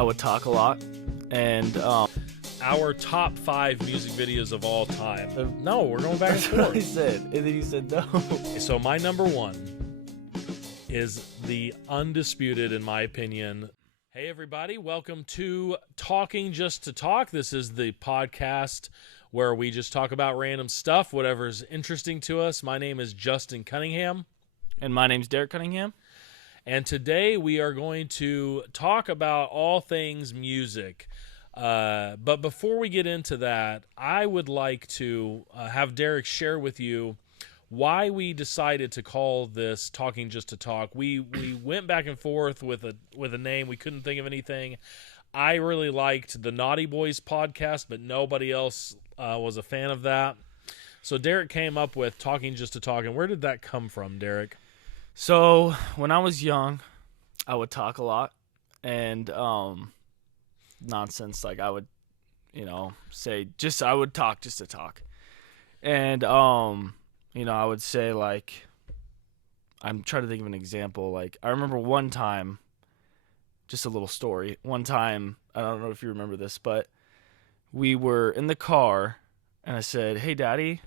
I would talk a lot, and Our top 5 music videos of all time. No, we're going back and that's what I forth. said, and then you said no. So my number 1 is the undisputed, in my opinion. Hey everybody, welcome to Talking Just to Talk. This is the podcast where we just talk about random stuff, whatever's interesting to us. My name is Justin Cunningham. And my name's Derrek Cunningham. And today we are going to talk about all things music. But before we get into that, I would like to have Derrek share with you why we decided to call this Talking Just to Talk. We went back and forth with a name. We couldn't think of anything. I really liked the Naughty Boys podcast, but nobody else was a fan of that. So Derrek came up with Talking Just to Talk. And where did that come from, Derrek? So when I was young, I would talk a lot, and nonsense. Like I would, say I would talk just to talk, and I would say like, I'm trying to think of an example. Like I remember one time, just a little story. One time, I don't know if you remember this, but we were in the car, and I said, "Hey, Daddy,"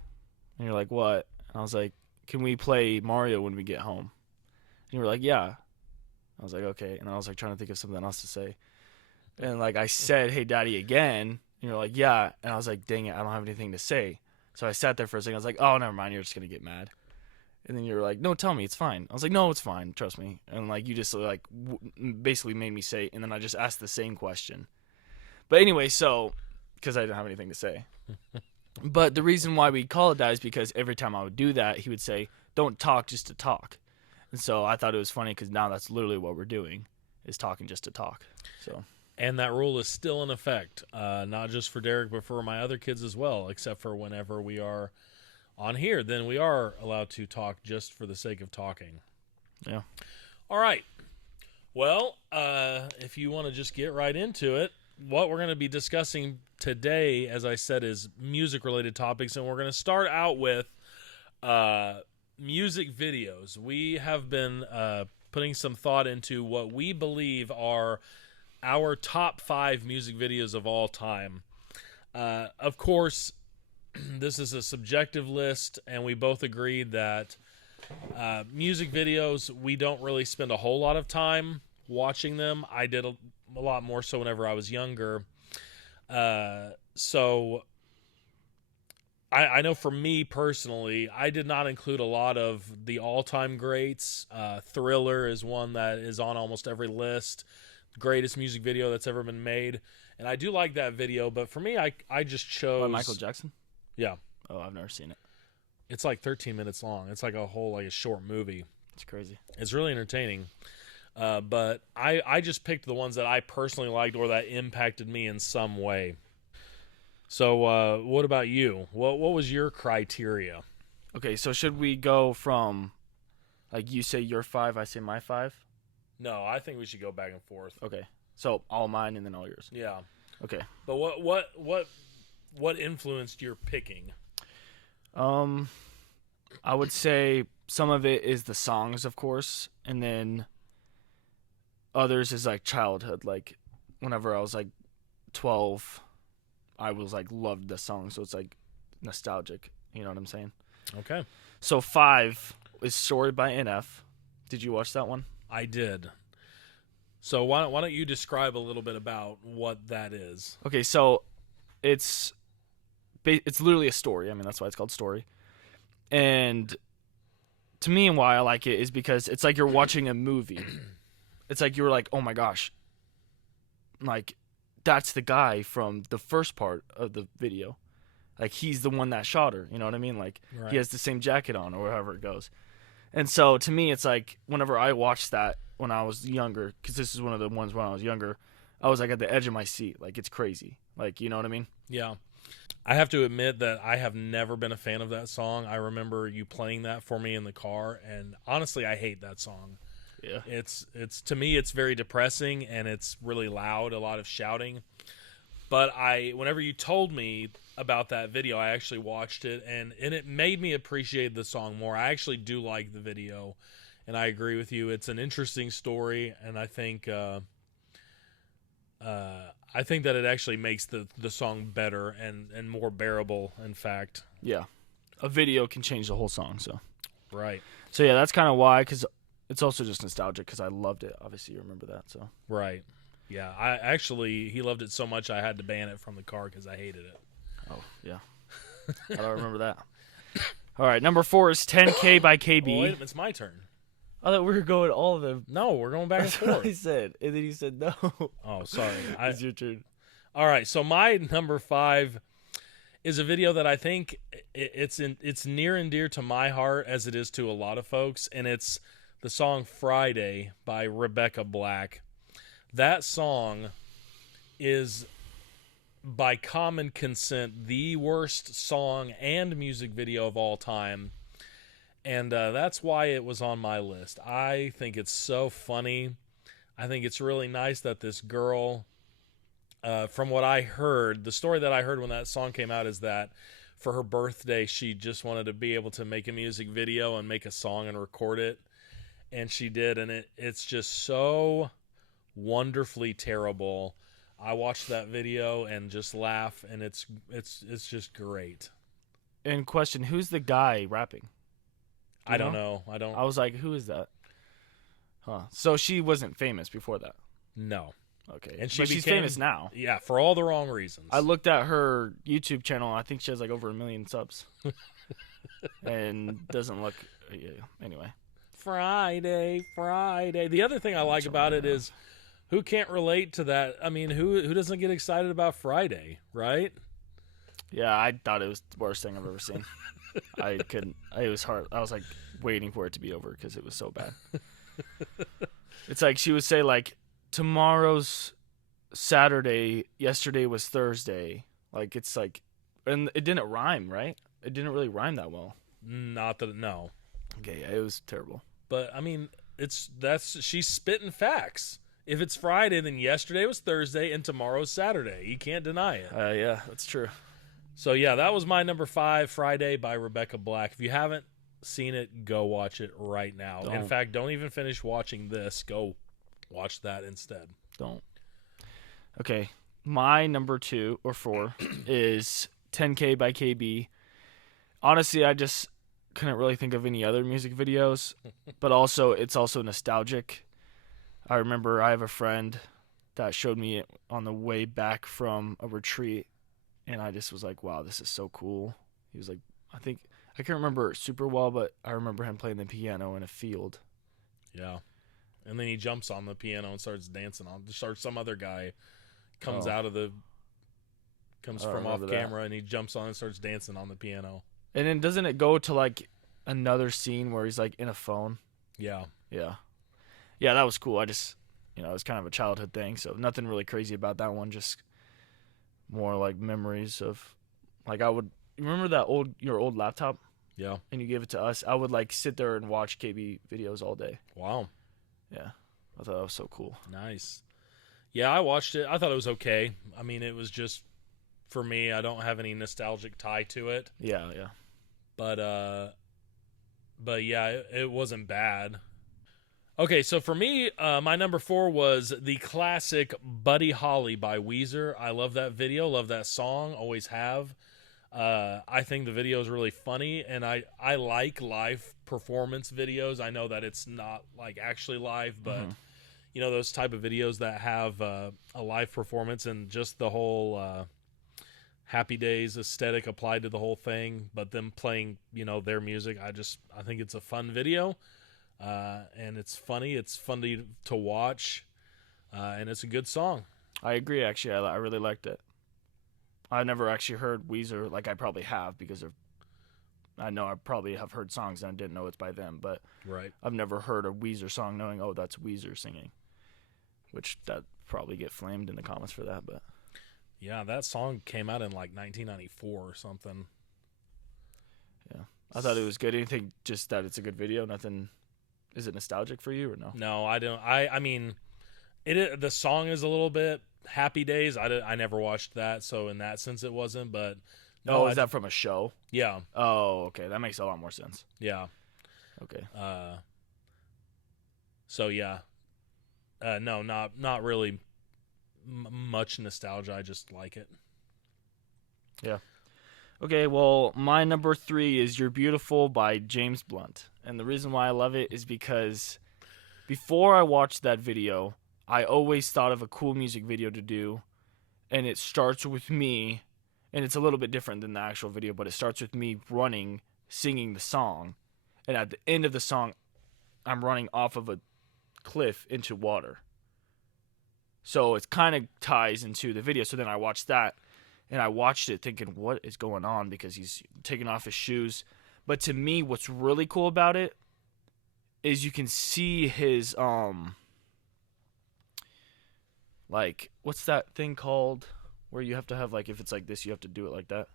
and you're like, "What?" And I was like, "Can we play Mario when we get home?" And you were like, "Yeah." I was like, "Okay." And I was like trying to think of something else to say. And like I said, "Hey, Daddy," again. And you're like, "Yeah." And I was like, "Dang it, I don't have anything to say." So I sat there for a second. I was like, "Oh, never mind. You're just going to get mad." And then you were like, "No, tell me. It's fine." I was like, "No, it's fine. Trust me." And like you just like basically made me say, and then I just asked the same question. But anyway, so because I didn't have anything to say. But the reason why we call it that is because every time I would do that, he would say, "Don't talk just to talk." And so I thought it was funny because now that's literally what we're doing, is talking just to talk. So. And that rule is still in effect, not just for Derrek, but for my other kids as well, except for whenever we are on here. Then we are allowed to talk just for the sake of talking. Yeah. All right. Well, if you want to just get right into it, what we're going to be discussing today, as I said, is music-related topics, and we're going to start out with music videos. We have been putting some thought into what we believe are our top 5 music videos of all time. Of course, this is a subjective list, and we both agreed that music videos, we don't really spend a whole lot of time watching them. I did a lot more so whenever I was younger. So I know for me personally, I did not include a lot of the all-time greats. Thriller is one that is on almost every list. Greatest music video that's ever been made. And I do like that video, but for me, I just chose... By Michael Jackson? Yeah. Oh, I've never seen it. It's like 13 minutes long. It's like a short movie. It's crazy. It's really entertaining. But I just picked the ones that I personally liked or that impacted me in some way. So what about you? What was your criteria? Okay, so should we go from, like, you say your 5, I say my 5? No, I think we should go back and forth. Okay, so all mine and then all yours. Yeah. Okay. But what influenced your picking? I would say some of it is the songs, of course, and then others is like childhood. Like whenever I was like 12, I was like loved the song, so it's like nostalgic. You know what I'm saying? Okay. So 5 is Story by NF. Did you watch that one? I did. So why don't you describe a little bit about what that is? Okay, so it's literally a story. I mean, that's why it's called Story. And to me, and why I like it is because it's like you're watching a movie. It's like you're like, oh my gosh, like that's the guy from the first part of the video. Like he's the one that shot her. You know what I mean? Like Right. He has the same jacket on or however it goes. And so to me, it's like whenever I watched that when I was younger, because this is one of the ones when I was younger, I was like at the edge of my seat. Like it's crazy. Like, you know what I mean? Yeah. I have to admit that I have never been a fan of that song. I remember you playing that for me in the car, and honestly, I hate that song. Yeah. It's to me, it's very depressing, and it's really loud, a lot of shouting. But whenever you told me about that video, I actually watched it, and it made me appreciate the song more. I actually do like the video, and I agree with you. It's an interesting story, and I think I think that it actually makes the song better and more bearable, in fact. Yeah. A video can change the whole song, so. Right. So, yeah, that's kind of why, because it's also just nostalgic, because I loved it. Obviously, you remember that, so. Right. Yeah. He loved it so much I had to ban it from the car because I hated it. Oh, yeah. I don't remember that. All right, number 4 is 10K by KB. Oh, wait, it's my turn. I thought we were going all of them. No, we're going back and That's what forth. I said, and then you said no. Oh, sorry. It's your turn. All right, so my number 5 is a video that I think it's near and dear to my heart as it is to a lot of folks, and it's the song Friday by Rebecca Black. That song is, by common consent, the worst song and music video of all time. And that's why it was on my list. I think it's so funny. I think it's really nice that this girl, from what I heard, the story that I heard when that song came out is that for her birthday, she just wanted to be able to make a music video and make a song and record it. And she did, and it's just so wonderfully terrible. I watched that video and just laugh, and it's just great. And question, who's the guy rapping? I don't know. I was like, who is that? Huh. So she wasn't famous before that. No. Okay. And she's famous now. Yeah, for all the wrong reasons. I looked at her YouTube channel. I think she has like over 1 million subs. And doesn't look. Yeah. Anyway. Friday. The other thing I like about it is, who can't relate to that? I mean, who doesn't get excited about Friday, right? Yeah, I thought it was the worst thing I've ever seen. I couldn't. It was hard. I was like waiting for it to be over because it was so bad. It's like she would say like, tomorrow's Saturday, yesterday was Thursday. Like it's like, and it didn't rhyme, right? It didn't really rhyme that well. Not that no. Okay, yeah, it was terrible. But I mean, she's spitting facts. If it's Friday, then yesterday was Thursday and tomorrow's Saturday. You can't deny it. Yeah, that's true. So yeah, that was my number 5, Friday by Rebecca Black. If you haven't seen it, go watch it right now. In fact, don't even finish watching this. Go watch that instead. Don't. Okay, my number 2 or 4 is 10K by KB. Honestly, I just couldn't really think of any other music videos, but also it's also nostalgic. I remember I have a friend that showed me it on the way back from a retreat, and I just was like, wow, this is so cool. He was like, I can't remember it super well, but I remember him playing the piano in a field. Yeah. And then he jumps on the piano and starts dancing some other guy comes from off camera and he jumps on and starts dancing on the piano. And then doesn't it go to like another scene where he's like in a phone? Yeah. Yeah. Yeah, that was cool. I just, it was kind of a childhood thing, so nothing really crazy about that one. Just more like memories of, like you remember that your old laptop? Yeah. And you gave it to us. I would like sit there and watch KB videos all day. Wow. Yeah. I thought that was so cool. Nice. Yeah, I watched it. I thought it was okay. I mean, it was just, for me, I don't have any nostalgic tie to it. Yeah. But yeah, it wasn't bad. Okay, so for me, my number 4 was the classic Buddy Holly by Weezer. I love that video, love that song, always have. I think the video is really funny, and I like live performance videos. I know that it's not like actually live, but those type of videos that have a live performance and just the whole Happy Days aesthetic applied to the whole thing, but them playing their music. I think it's a fun video. And it's funny. It's fun to watch, and it's a good song. I agree. Actually, I really liked it. I never actually heard Weezer. Like I probably have I know I probably have heard songs and I didn't know it's by them. But right, I've never heard a Weezer song knowing that's Weezer singing, which that probably get flamed in the comments for that. But yeah, that song came out in like 1994 or something. Yeah, I thought it was good. Anything, just that it's a good video. Nothing. Is it nostalgic for you or no? No, I don't. I mean, the song is a little bit Happy Days. I never watched that, so in that sense it wasn't. But no, is that from a show? Yeah. Oh, okay, that makes a lot more sense. Yeah. Okay. So yeah. No, not really much nostalgia. I just like it. Yeah. Okay, well, my number 3 is You're Beautiful by James Blunt. And the reason why I love it is because before I watched that video, I always thought of a cool music video to do. And it starts with me, and it's a little bit different than the actual video, but it starts with me running, singing the song. And at the end of the song, I'm running off of a cliff into water. So it kind of ties into the video. So then I watched that. And I watched it thinking, what is going on? Because he's taking off his shoes. But to me, what's really cool about it is you can see his, like, what's that thing called? Where you have to have, like, if it's like this, you have to do it like that.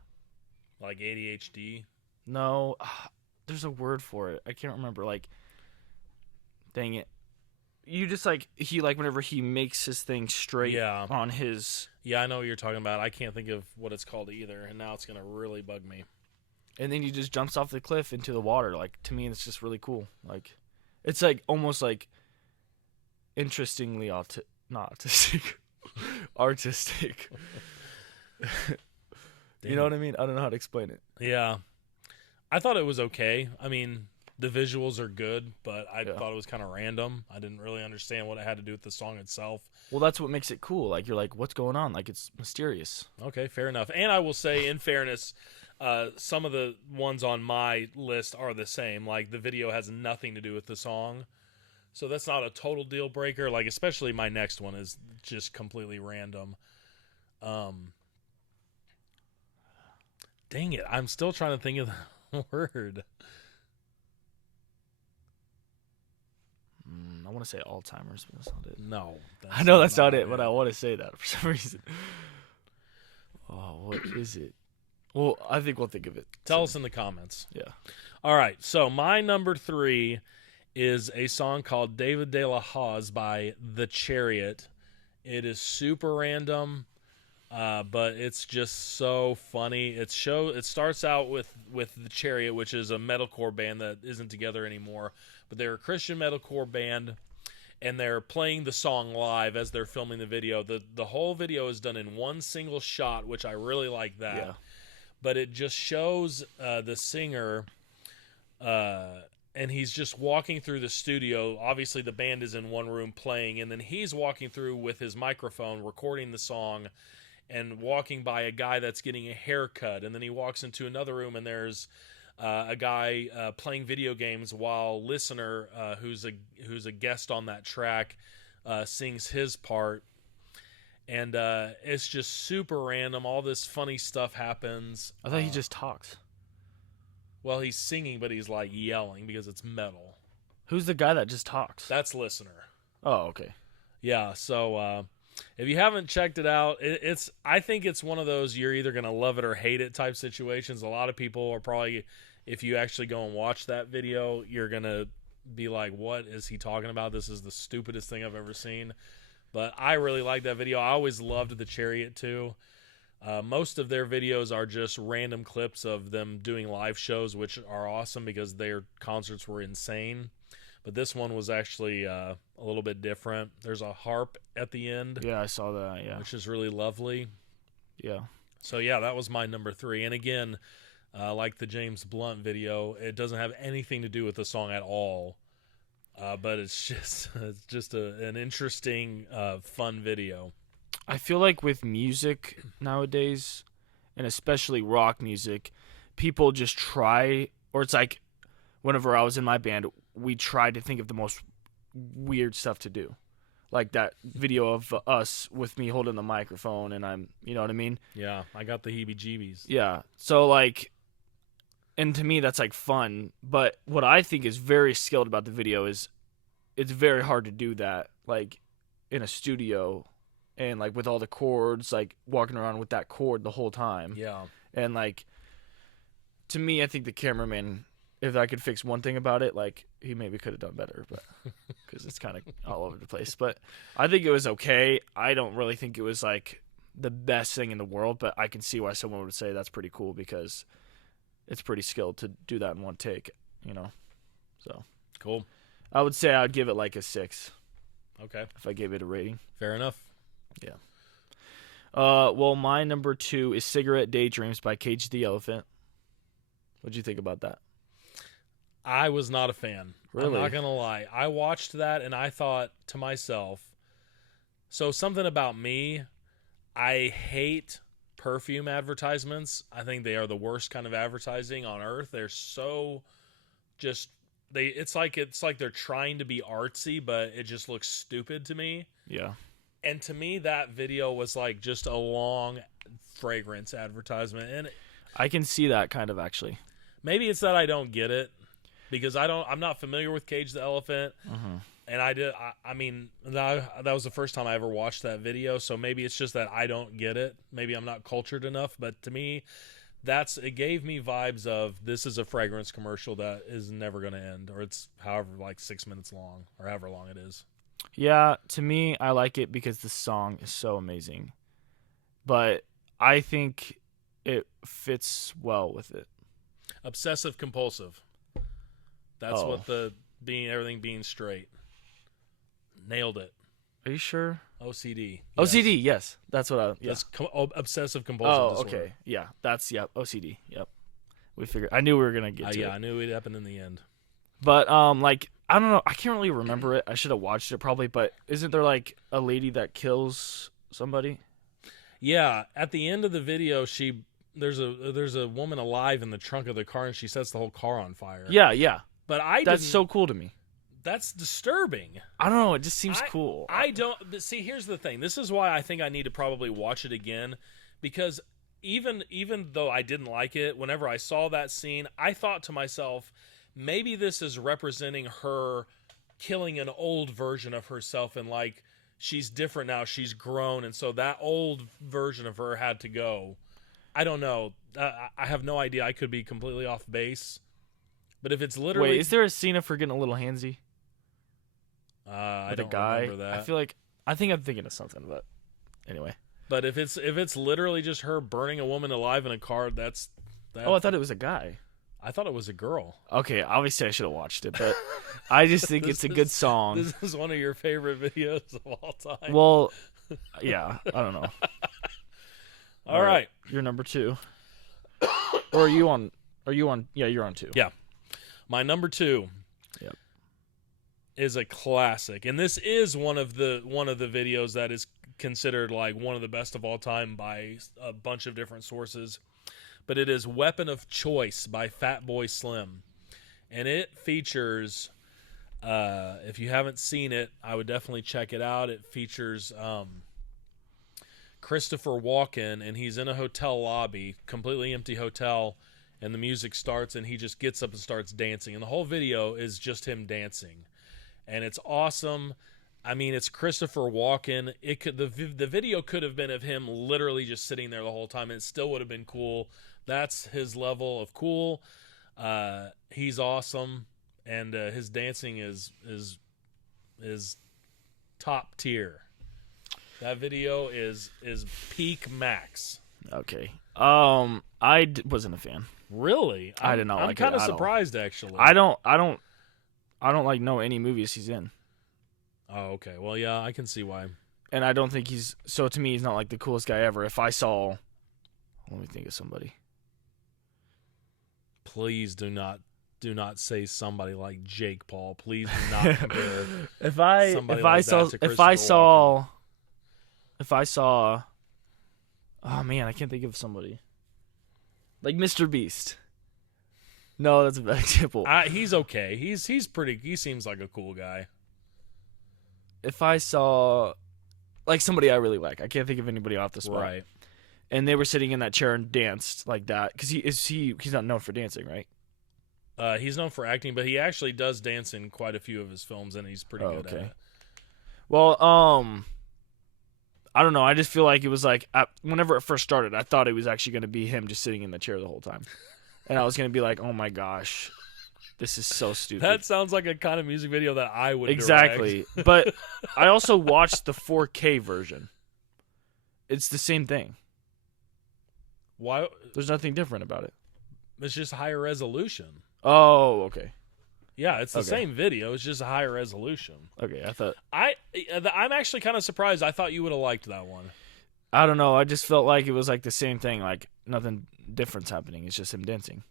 Like ADHD? No, there's a word for it. I can't remember. Like, dang it. You just, like, whenever he makes his thing straight on his... Yeah, I know what you're talking about. I can't think of what it's called either, and now it's going to really bug me. And then he just jumps off the cliff into the water. Like, to me, it's just really cool. Like, it's, like, almost, like, interestingly not autistic. Artistic. You know what I mean? I don't know how to explain it. Yeah. I thought it was okay. I mean... The visuals are good, but I thought it was kind of random. I didn't really understand what it had to do with the song itself. Well, that's what makes it cool. Like, you're like, what's going on? Like, it's mysterious. Okay, fair enough. And I will say, in fairness, some of the ones on my list are the same. Like, the video has nothing to do with the song. So that's not a total deal breaker. Like, especially my next one is just completely random. Dang it. I'm still trying to think of the word. I want to say Alzheimer's, but that's not it. No. I know that's not it, but I want to say that for some reason. Oh, what is it? Well, I think we'll think of it. Tell us in the comments. Yeah. All right. So my number 3 is a song called David de la Hoz by The Chariot. It is super random, but it's just so funny. It starts out with The Chariot, which is a metalcore band that isn't together anymore. But they're a Christian metalcore band, and they're playing the song live as they're filming the video. The whole video is done in one single shot, which I really like that. Yeah. But it just shows the singer, and he's just walking through the studio. Obviously, the band is in one room playing, and then he's walking through with his microphone, recording the song, and walking by a guy that's getting a haircut. And then he walks into another room, and there's... a guy playing video games while listener, who's a guest on that track, sings his part, and it's just super random. All this funny stuff happens. I thought he just talks. Well, he's singing, but he's like yelling because it's metal. Who's the guy that just talks? That's listener. Oh, okay. Yeah. So if you haven't checked it out, I think it's one of those you're either gonna love it or hate it type situations. A lot of people are probably. If you actually go and watch that video, you're going to be like, what is he talking about? This is the stupidest thing I've ever seen. But I really like that video. I always loved The Chariot, too. Most of their videos are just random clips of them doing live shows, which are awesome because their concerts were insane. But this one was actually a little bit different. There's a harp at the end. Yeah, I saw that, yeah. Which is really lovely. Yeah. So, yeah, that was my number 3. And, again... like the James Blunt video, it doesn't have anything to do with the song at all, but it's just an interesting, fun video. I feel like with music nowadays, and especially rock music, people just try, or it's like whenever I was in my band, we tried to think of the most weird stuff to do. Like that video of us with me holding the microphone, and I'm, you know what I mean? Yeah, I got the heebie-jeebies. Yeah, so like... And to me, that's, like, fun. But what I think is very skilled about the video is it's very hard to do that, like, in a studio and, like, with all the chords, like, walking around with that cord the whole time. Yeah. And, like, to me, I think the cameraman, if I could fix one thing about it, like, he maybe could have done better, but because it's kind of all over the place. But I think it was okay. I don't really think it was, like, the best thing in the world, but I can see why someone would say that's pretty cool because... It's pretty skilled to do that in one take, you know. So cool. I would say I'd give it like a 6. Okay. If I gave it a rating. Fair enough. Yeah. Well, my number 2 is Cigarette Daydreams by Cage the Elephant. What'd you think about that? I was not a fan. I'm Really? not going to lie. I watched that and I thought to myself, so something about me, I hate perfume advertisements. I think they are the worst kind of advertising on earth. They're so just it's like they're trying to be artsy, but it just looks stupid to me. Yeah. And to me that video was like just a long fragrance advertisement, and I can see that kind of actually. maybe it's that I don't get it because I'm not familiar with Cage the Elephant. And I mean, that was the first time I ever watched that video, so maybe it's just that I don't get it. Maybe I'm not cultured enough, but to me, it gave me vibes of this is a fragrance commercial that is never going to end, or it's however like 6 minutes long, or however long it is. Yeah, to me, I like it because the song is so amazing. But I think it fits well with it. Obsessive compulsive. That's what everything being straight. Nailed it. Are you sure? OCD. Yes. OCD, yes. That's what That's obsessive compulsive disorder. Okay. Yeah, that's, OCD. Yep. I knew we were going to get to it. Yeah, I knew it happened in the end. But, like, I don't know. I can't really remember it. I should have watched it probably, but isn't there, like, a lady that kills somebody? Yeah, at the end of the video, there's a woman alive in the trunk of the car, and she sets the whole car on fire. Yeah. But that's so cool to me. That's disturbing. I don't know. It just seems cool. But see, here's the thing. This is why I think I need to probably watch it again, because even though I didn't like it, whenever I saw that scene, I thought to myself, maybe this is representing her killing an old version of herself, and like she's different now, she's grown, and so that old version of her had to go. I don't know. I have no idea. I could be completely off base. But if it's literally... Wait, is there a scene of her getting a little handsy? I don't remember that. I think I'm thinking of something, but anyway. But if it's literally just her burning a woman alive in a car, that's... Oh, I thought it was a guy. I thought it was a girl. Okay, obviously I should have watched it, but I just think it's a good song. This is one of your favorite videos of all time. Well, yeah, I don't know. All right. You're number 2. Or are you on... Yeah, you're on 2. Yeah. My number 2 is a classic, and this is one of the videos that is considered like one of the best of all time by a bunch of different sources. But it is Weapon of Choice by Fatboy Slim, and it features. If you haven't seen it, I would definitely check it out. It features Christopher Walken, and he's in a hotel lobby, completely empty hotel. And the music starts, and he just gets up and starts dancing. And the whole video is just him dancing. And it's awesome. I mean, it's Christopher Walken. The video could have been of him literally just sitting there the whole time, and it still would have been cool. That's his level of cool. He's awesome, and his dancing is top tier. That video is peak max. Okay. Wasn't a fan. Really? I did not like it. I'm kind of surprised, actually. I don't like know any movies he's in. Oh, okay. Well, yeah, I can see why. And I don't think to me, he's not like the coolest guy ever. If I saw, let me think of somebody. Please do not say somebody like Jake Paul. Please do not compare if I saw, oh man, I can't think of somebody. Like Mr. Beast. No, that's a bad example. He's okay. He's pretty. He seems like a cool guy. If I saw, like somebody I really like, I can't think of anybody off the spot. Right. And they were sitting in that chair and danced like that, because he's not known for dancing, right? He's known for acting, but he actually does dance in quite a few of his films, and he's pretty good at it. Well, I don't know. I just feel like it was like whenever it first started, I thought it was actually going to be him just sitting in the chair the whole time, and I was going to be like, "Oh my gosh, this is so stupid." That sounds like a kind of music video that I would exactly. direct. But I also watched the 4K version. It's the same thing. Why? There's nothing different about it. It's just higher resolution. Oh, okay. Yeah, it's the same video. It's just a higher resolution. Okay, I thought I'm actually kind of surprised. I thought you would have liked that one. I don't know. I just felt like it was like the same thing. Like nothing different's happening. It's just him dancing.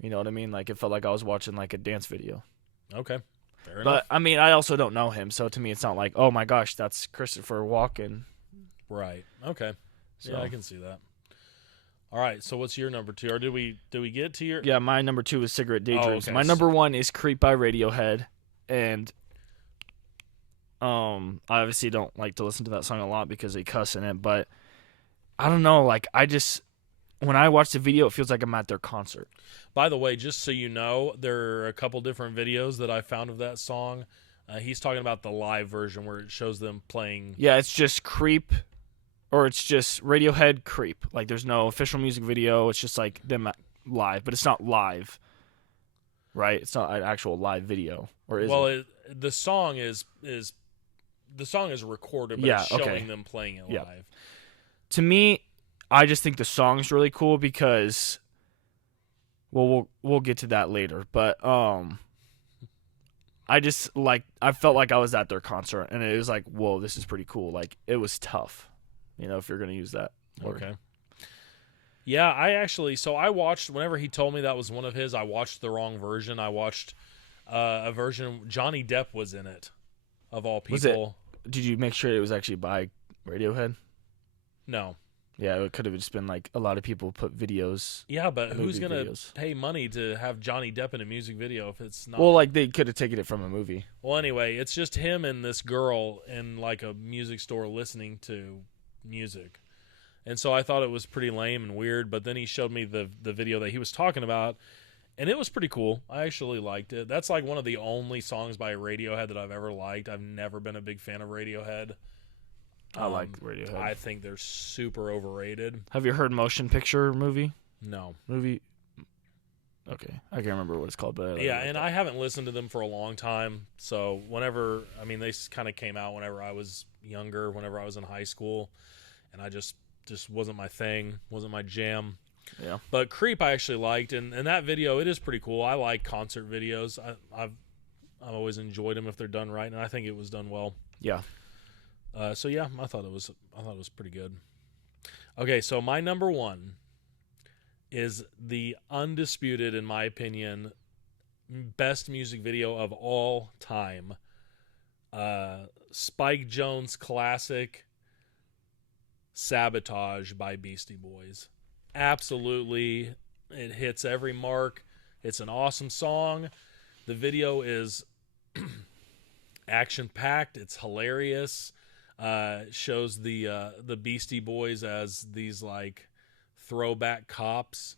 You know what I mean? Like it felt like I was watching like a dance video. Okay, fair enough. But I mean, I also don't know him, so to me, it's not like, oh my gosh, that's Christopher Walken. Right. Okay. So. Yeah, I can see that. All right. So what's your number 2? Or did we get to your? Yeah, my number 2 is Cigarette Daydreams. okay. My number 1 is Creep by Radiohead, and I obviously don't like to listen to that song a lot because they cuss in it, but I don't know. Like when I watch the video, it feels like I'm at their concert. By the way, just so you know, there are a couple different videos that I found of that song. He's talking about the live version where it shows them playing. Yeah, it's just Creep, or it's just Radiohead Creep. Like there's no official music video. It's just like them live, but it's not live, right? It's not an actual live video, or is it? The song is recorded, but it's showing them playing it live. To me, I just think the song's really cool because, well, we'll get to that later. But I felt like I was at their concert, and it was like, whoa, this is pretty cool. Like it was tough, if you're gonna use that word. Okay. Yeah, I watched whenever he told me that was one of his. I watched the wrong version. I watched a version Johnny Depp was in it, of all people. Did you make sure it was actually by Radiohead? No. Yeah, it could have just been like a lot of people put videos. Yeah, but who's going to pay money to have Johnny Depp in a music video if it's not? Well, like they could have taken it from a movie. Well, anyway, it's just him and this girl in like a music store listening to music. And so I thought it was pretty lame and weird, but then he showed me the video that he was talking about, and it was pretty cool. I actually liked it. That's like one of the only songs by Radiohead that I've ever liked. I've never been a big fan of Radiohead. I like Radiohead. I think they're super overrated. Have you heard Motion Picture movie? No. Movie? Okay. I can't remember what it's called, but I haven't listened to them for a long time. So they kind of came out whenever I was younger, whenever I was in high school, and I just wasn't my thing, wasn't my jam. Yeah. But Creep I actually liked, and that video, it is pretty cool. I like concert videos. I've always enjoyed them if they're done right, and I think it was done well. Yeah. So yeah, I thought it was pretty good. Okay, so my number 1 is the undisputed, in my opinion, best music video of all time. Spike Jonze classic Sabotage by Beastie Boys. Absolutely, it hits every mark. It's an awesome song. The video is action-packed. It's hilarious. Shows the Beastie Boys as these like throwback cops,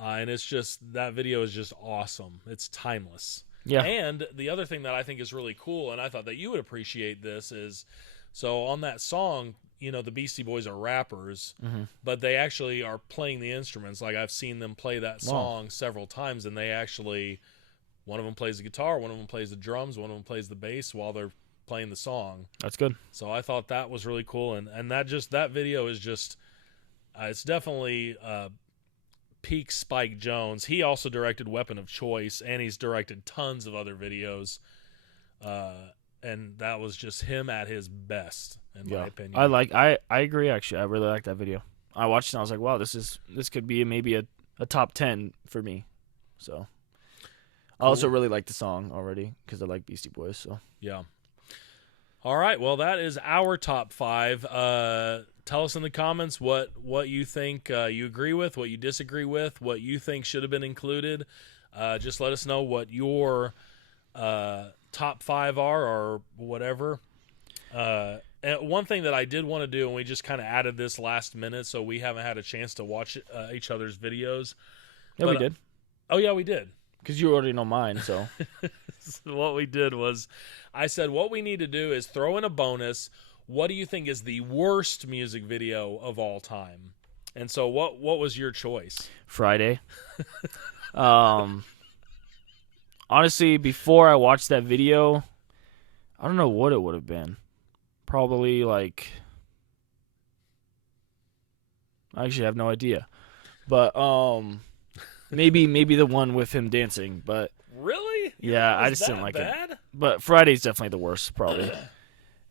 and it's just, that video is just awesome. It's timeless. Yeah. And the other thing that I think is really cool, and I thought that you would appreciate this, is so on that song, the Beastie Boys are rappers, but they actually are playing the instruments. Like I've seen them play that song several times, and they actually, one of them plays the guitar, one of them plays the drums, one of them plays the bass while they're playing the song. That's good. So I thought that was really cool, and that video is just it's definitely peak Spike Jonze. He also directed Weapon of Choice, and he's directed tons of other videos, and that was just him at his best, in my opinion. I agree. Actually, I really like that video. I watched it and I was like, wow, this could be maybe a top 10 for me. So cool. I also really like the song already because I like Beastie Boys. So yeah. All right, well, that is our top 5. Tell us in the comments what you think you agree with, what you disagree with, what you think should have been included. Just let us know what your top 5 are or whatever. And one thing that I did want to do, and we just kind of added this last minute, so we haven't had a chance to watch each other's videos. Yeah, we did. Oh, yeah, we did. Because you already know mine, so. So what we did was, I said what we need to do is throw in a bonus. What do you think is the worst music video of all time? And so what was your choice? Friday. Honestly, before I watched that video, I don't know what it would have been. Probably like, I actually have no idea. But maybe the one with him dancing, but really? Yeah, I just didn't like bad? it. But Friday's definitely the worst, probably.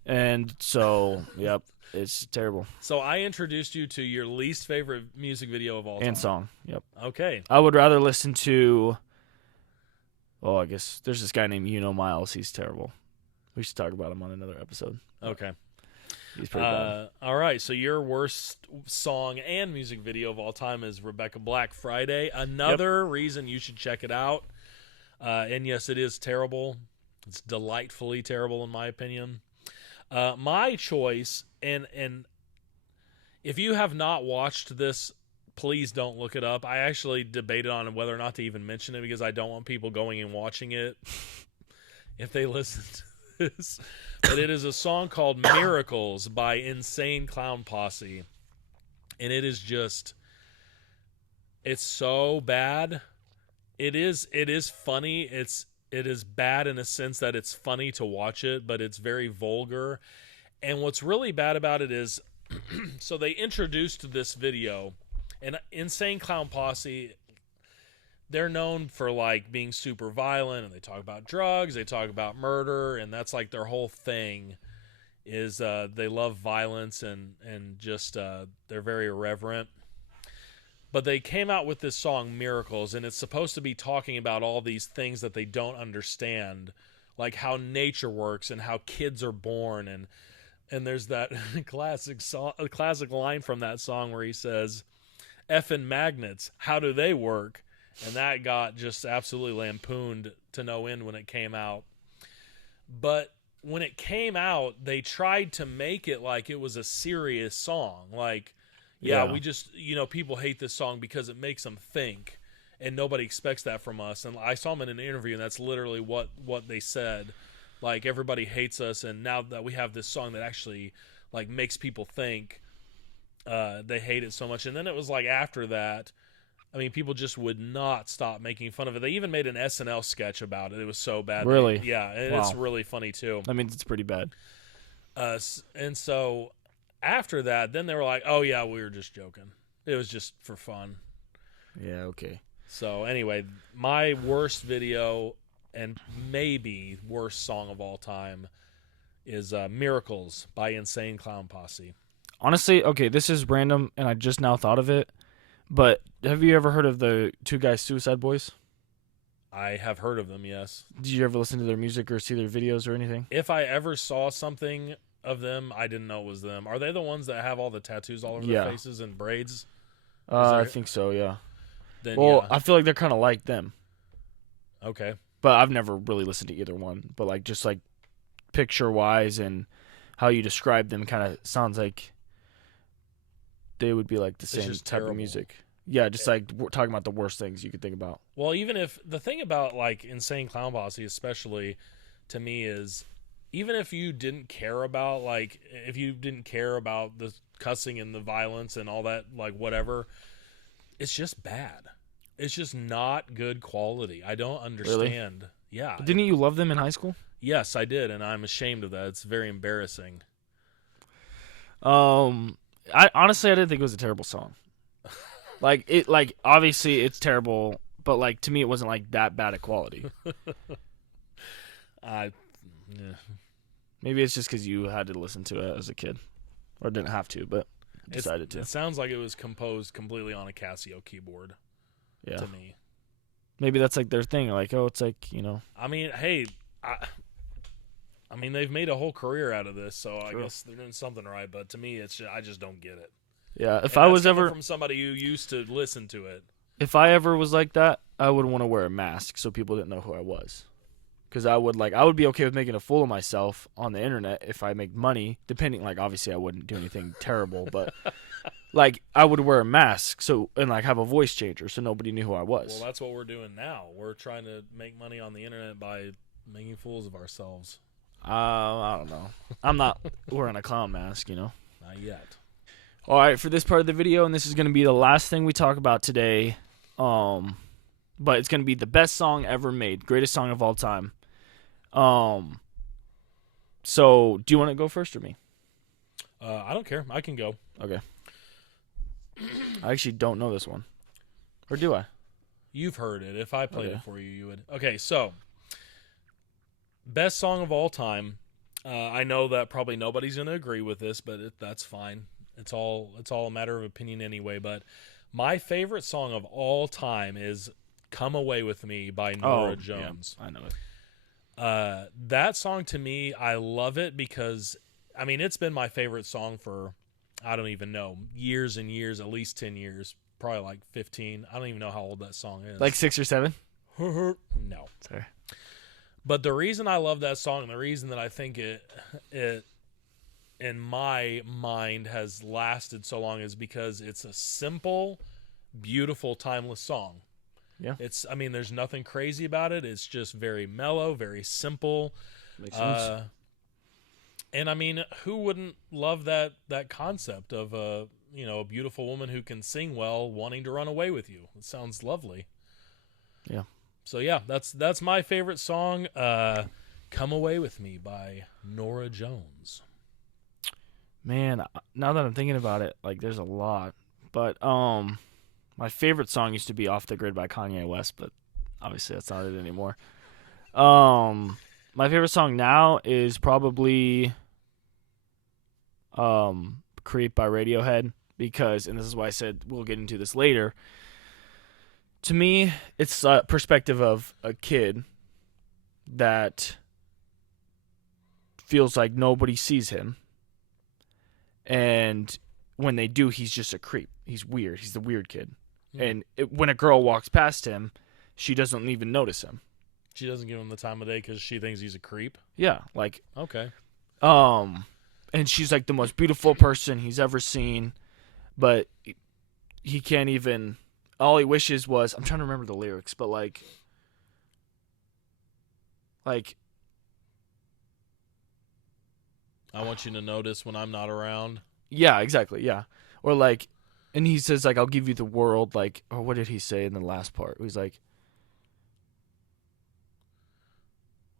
And so, yep. It's terrible. So I introduced you to your least favorite music video of all time. And song. Yep. Okay. I would rather listen to. Well, I guess there's this guy named Miles. He's terrible. We should talk about him on another episode. Okay. He's pretty bad. All right. So your worst song and music video of all time is Rebecca Black, Friday. Another reason you should check it out. And yes, it is terrible. It's delightfully terrible in my opinion. My choice, and if you have not watched this, please don't look it up. I actually debated on whether or not to even mention it because I don't want people going and watching it if they listen to this. But it is a song called Miracles by Insane Clown Posse. And it is just, it's so bad. It is funny. It is bad in a sense that it's funny to watch it, but it's very vulgar. And what's really bad about it is, so they introduced this video, and Insane Clown Posse, they're known for like being super violent, and they talk about drugs, they talk about murder, and that's like their whole thing is they love violence and just they're very irreverent. But they came out with this song Miracles, and it's supposed to be talking about all these things that they don't understand, like how nature works and how kids are born, and there's that classic line from that song where he says, "Effing magnets, how do they work?" And that got just absolutely lampooned to no end when it came out. But when it came out, they tried to make it like it was a serious song. Like, yeah, we just, people hate this song because it makes them think, and nobody expects that from us. And I saw them in an interview, and that's literally what they said. Like, everybody hates us, and now that we have this song that actually, like, makes people think, they hate it so much. And then it was like after that, I mean, people just would not stop making fun of it. They even made an SNL sketch about it. It was so bad. Really? Yeah, and Wow. It's really funny, too. That means it's pretty bad. And so after that, then they were like, oh, yeah, we were just joking. It was just for fun. Yeah, okay. So anyway, my worst video and maybe worst song of all time is Miracles by Insane Clown Posse. Honestly, okay, this is random, and I just now thought of it, but have you ever heard of the two guys, Suicide Boys? I have heard of them, yes. Did you ever listen to their music or see their videos or anything? If I ever saw something of them, I didn't know it was them. Are they the ones that have all the tattoos all over their faces and braids? I think so, yeah. Then, well, I feel like they're kind of like them. Okay. But I've never really listened to either one. But like just like picture-wise and how you describe them kind of sounds like they would be like the same type terrible. of music. Yeah, just like we're talking about the worst things you could think about. Well, even if the thing about like Insane Clown Posse, especially to me, is even if you didn't care about the cussing and the violence and all that, like whatever, it's just bad. It's just not good quality. I don't understand. Really? Yeah. But didn't you love them in high school? Yes, I did, and I'm ashamed of that. It's very embarrassing. I honestly didn't think it was a terrible song. Like obviously it's terrible, but like to me it wasn't like that bad of quality. Yeah. Maybe it's just because you had to listen to it as a kid, or didn't have to, but decided to. It sounds like it was composed completely on a Casio keyboard. Yeah. To me. Maybe that's like their thing. Like, oh, it's like, I mean, hey, I mean, they've made a whole career out of this, so True. I guess they're doing something right. But to me, I just don't get it. Yeah, if I was ever from somebody who used to listen to it, if I ever was like that, I would want to wear a mask so people didn't know who I was. Because I would be okay with making a fool of myself on the internet if I make money. Depending, like obviously I wouldn't do anything terrible, but like I would wear a mask and like have a voice changer so nobody knew who I was. Well, that's what we're doing now. We're trying to make money on the internet by making fools of ourselves. I don't know. I'm not wearing a clown mask, Not yet. All right, for this part of the video, and this is going to be the last thing we talk about today, but it's going to be the best song ever made, greatest song of all time. So do you want to go first or me? I don't care. I can go. Okay. I actually don't know this one. Or do I? You've heard it. If I played it for you, you would. Okay, so best song of all time. I know that probably nobody's going to agree with this, but that's fine. It's all a matter of opinion anyway. But my favorite song of all time is "Come Away with Me" by Norah Jones. Yeah, I know it. That song to me, I love it because I mean it's been my favorite song for I don't even know, years and years, at least 10 years, probably like 15. I don't even know how old that song is. Like 6 or 7? No. Sorry. But the reason I love that song, and the reason that I think it in my mind has lasted so long is because it's a simple, beautiful, timeless song. Yeah. I mean, there's nothing crazy about it. It's just very mellow, very simple. Makes sense. And I mean, who wouldn't love that concept of a beautiful woman who can sing well wanting to run away with you? It sounds lovely. Yeah. So yeah, that's my favorite song. "Come Away with Me" by Norah Jones. Man, now that I'm thinking about it, like there's a lot. But my favorite song used to be "Off the Grid" by Kanye West, but obviously that's not it anymore. My favorite song now is probably "Creep" by Radiohead because, and this is why I said we'll get into this later. To me, it's a perspective of a kid that feels like nobody sees him, and when they do, he's just a creep. He's weird. He's the weird kid. And when a girl walks past him, she doesn't even notice him. She doesn't give him the time of day because she thinks he's a creep. Yeah, like Okay. and she's like the most beautiful person he's ever seen, but he can't even. All he wishes was, I'm trying to remember the lyrics, but like I want you to notice when I'm not around. yeah, exactly, yeah, or like, and he says like, I'll give you the world, like, or what did he say in the last part? He's like,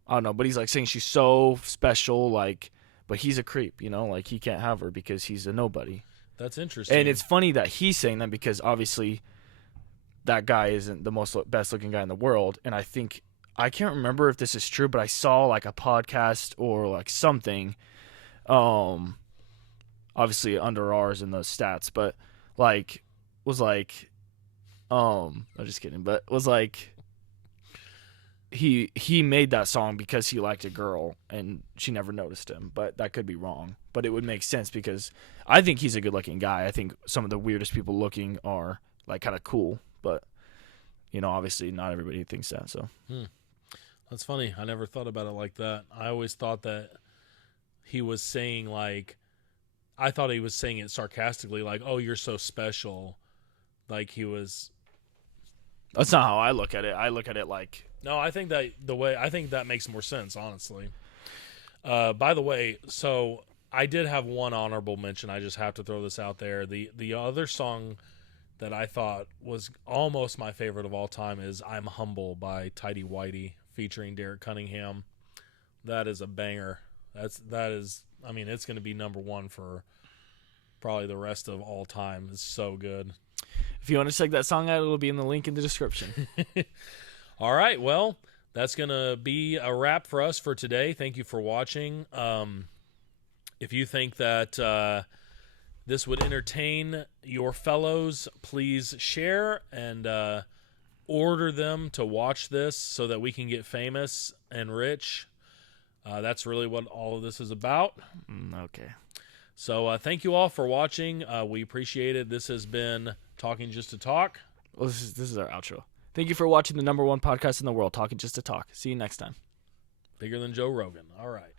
I don't know, but he's like saying she's so special, like, but he's a creep, like he can't have her because he's a nobody. That's interesting. And it's funny that he's saying that because obviously that guy isn't the best looking guy in the world. And I think, I can't remember if this is true, but I saw like a podcast or like something, obviously under ours in the stats, but like was like, I'm just kidding, but was like, he made that song because he liked a girl and she never noticed him, but that could be wrong. But it would make sense because I think he's a good looking guy. I think some of the weirdest people looking are like kind of cool, but obviously not everybody thinks that. So That's funny. I never thought about it like that. I always thought that he was saying like, I thought he was saying it sarcastically, like, "Oh, you're so special," like he was. That's not how I look at it. I look at it like, no, I think that makes more sense, honestly. By the way, so I did have one honorable mention. I just have to throw this out there. The other song that I thought was almost my favorite of all time is "I'm Humble" by Tidy Whitey featuring Derrek Cunningham. That is a banger. That is. I mean, it's going to be number one for probably the rest of all time. It's so good. if you want to check that song out, it'll be in the link in the description. All right, well, that's going to be a wrap for us for today. Thank you for watching. If you think that this would entertain your fellows, please share and order them to watch this so that we can get famous and rich. That's really what all of this is about. Okay. So thank you all for watching. We appreciate it. This has been Talking Just to Talk. Well, this is our outro. Thank you for watching the #1 podcast in the world, Talking Just to Talk. See you next time. Bigger than Joe Rogan. All right.